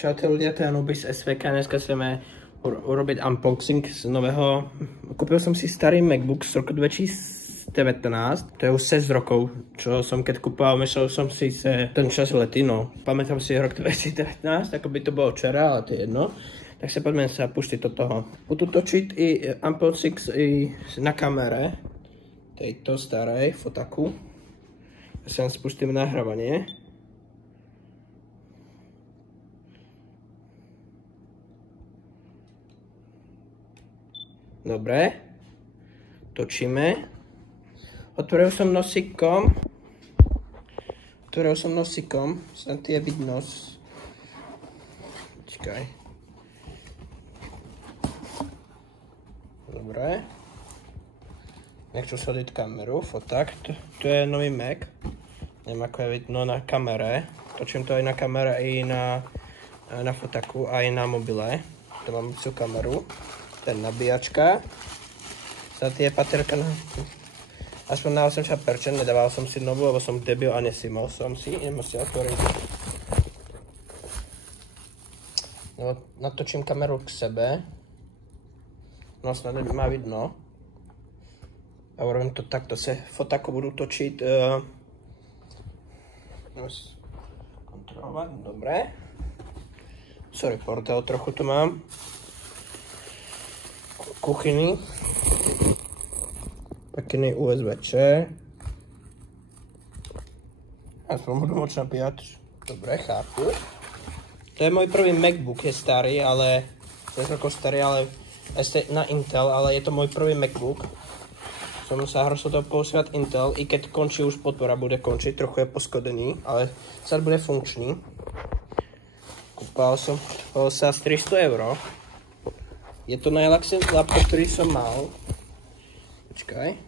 Čaute ľudia, to je Anubis SVK, dneska chceme urobiť unboxing z nového. Kúpil som si starý MacBook z roku 2019, to je už 6 rokov, čo som keď kúpal, myslel som si, že ten čas letí, no. Pamätám si rok 2019, ako by to bolo včera, ale to je jedno. Tak sa poďme sa pustiť do toho. Budu točiť i unboxing i na kamere tejto starej fotaku. Ja sa spustím nahrávanie. Dobre, točíme. Otvoril som nosikom. Snad je vidno. Počkaj. Dobre. Nechcem sadiť kameru, fotak. To je nový Mac. Neviem, ako je vidno na kamere. Točím to aj na kamere, aj na fotaku, aj na mobile. To mám celú kameru. Ten nabíjačka. Za tie paterka aspoň na 80%, nedával som si novú, lebo som debil a nesimol som si. Idem si otvoriť. No, natočím kameru k sebe. No snad má vidno. A urobím to takto, se fotáko budu točiť. Kontrolovať, dobre. Sorry, portál trochu tu mám. Kuchyny. Pekný USB-C. Aspoň budu môcť nabíjať. Dobre, chápu. To je môj prvý MacBook, je starý, ale 6 rokov starý, ale na Intel, ale je to môj prvý MacBook. Som sa rozhodol používať Intel, i keď končí už podpora, bude končiť, trochu je poškodený, ale sa bude funkčný. Kúpal som sa z 300 €. Je to najľahší laptop, ktorý som mal. Počkaj.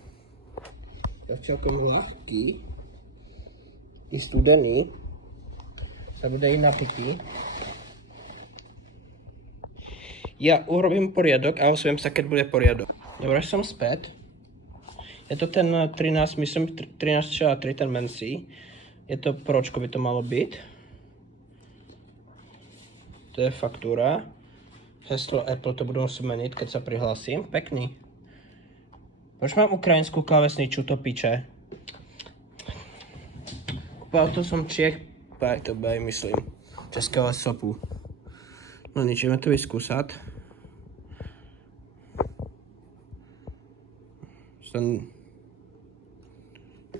Je celkom ľahký. I studený. Sa bude i napitý. Ja urobím poriadok a osviem sa, keď bude poriadok. Dobre, som späť. Je to ten 13, myslím 13,3, ten menší. Je to pročko by to malo byť. To je faktúra. Heslo Apple to budú musieť meniť, keď sa prihlásim. Pekný. Proč mám ukrajinskú klávesničku, to piče? Kúpal to som Čech, to bude, myslím, českého sopu. No nič, ideme to vyskúsať.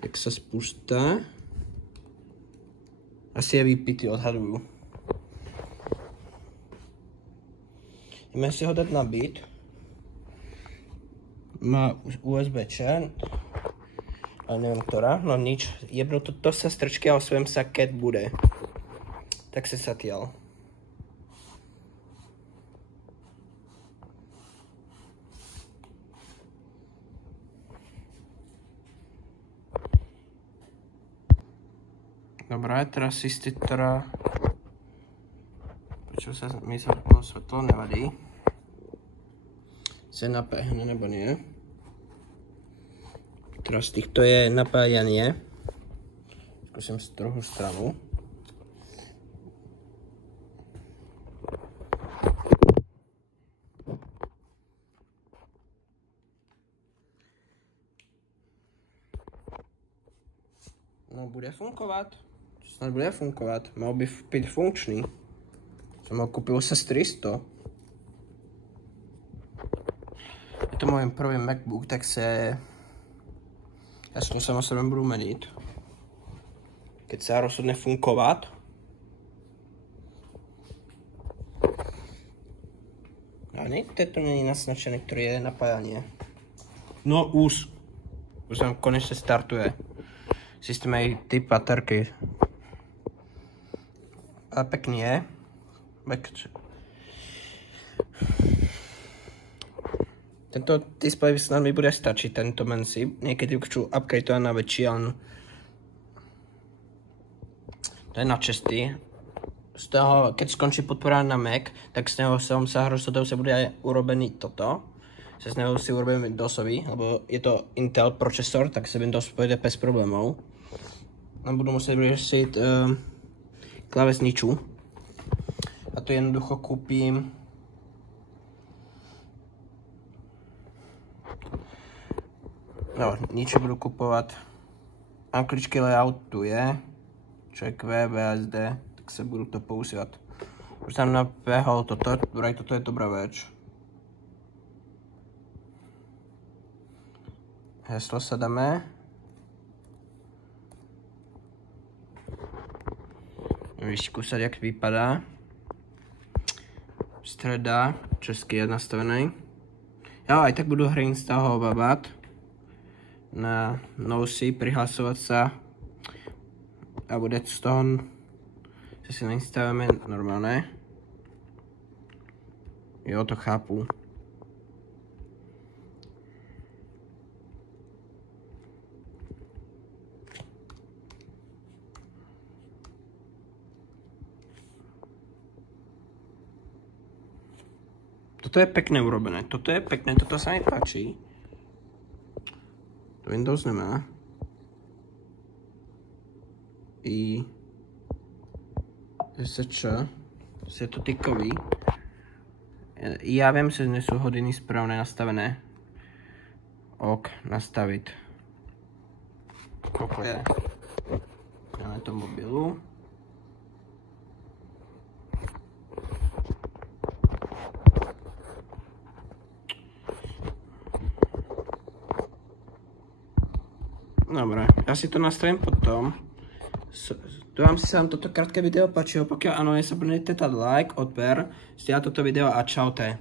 Tak sa spustá. Asi je vypitý, odhadujú. Ideme si ho dať nabít. Má USB-C. Ale neviem ktorá. No nič. Jebnu to sa strčky a osviem sa, keď bude. Tak sa zatiaľ. Dobre, teraz si teda... Prečo sa mi zaplo svetlo, nevadí. Se napájane nebo nie. Teraz týchto je napájanie. Skúsim z druhú stranu. No bude fungovať. Snad bude fungovať. Mal by byť funkčný. Som ho kúpil sa z 300. Je to môj prvý MacBook, tak sa... Jasne sa sebe budú meniť. Keď sa rozhodne fungovať. Ale niekde to není naznačené, ktorý je napájanie. No už. Už nám konečne startuje. Systém aj typ baterky. A pekný je. Tento displej snad mi bude stačiť, tento menší. Niekedy chcú upgradeovať na väčší, ale to je na čestý. Z toho, keď skončí podpora na Mac, tak z neho som sa rozhodol, že bude aj urobený toto. Z neho si urobím DOSový, lebo je to Intel procesor, tak sa Windows pôjde bez problémov. A budu muset vyriešiť klávesniču. A to jednoducho kúpim. No, nič budu kupovat. Angličký layout tu je. ČQ, VSD, tak se budu to používat. Už jsem naběhal toto, toto je dobrá věc. Heslo se dáme. Vyzkoušet, jak vypadá. Středa, český je nastavený. Jo, a tak budu hry instalovat na nosy, přihlasovat se a bude z toho, že si nainstalujeme normálně. Jo, to chápu. Toto je pekné urobené, toto je pekné, toto sa mi páči. To Windows nemá. SČ, je to tykový. Já vím, že nejsou hodiny správně nastavené. Ok, nastavit. Kolik je? Dáme to mobilu. Dobre, ja si to nastavím potom. Dúfam, si sa vám toto krátke video páčilo. Pokiaľ áno, nezabudnite dať like, odber, zdieľať toto video a čaute.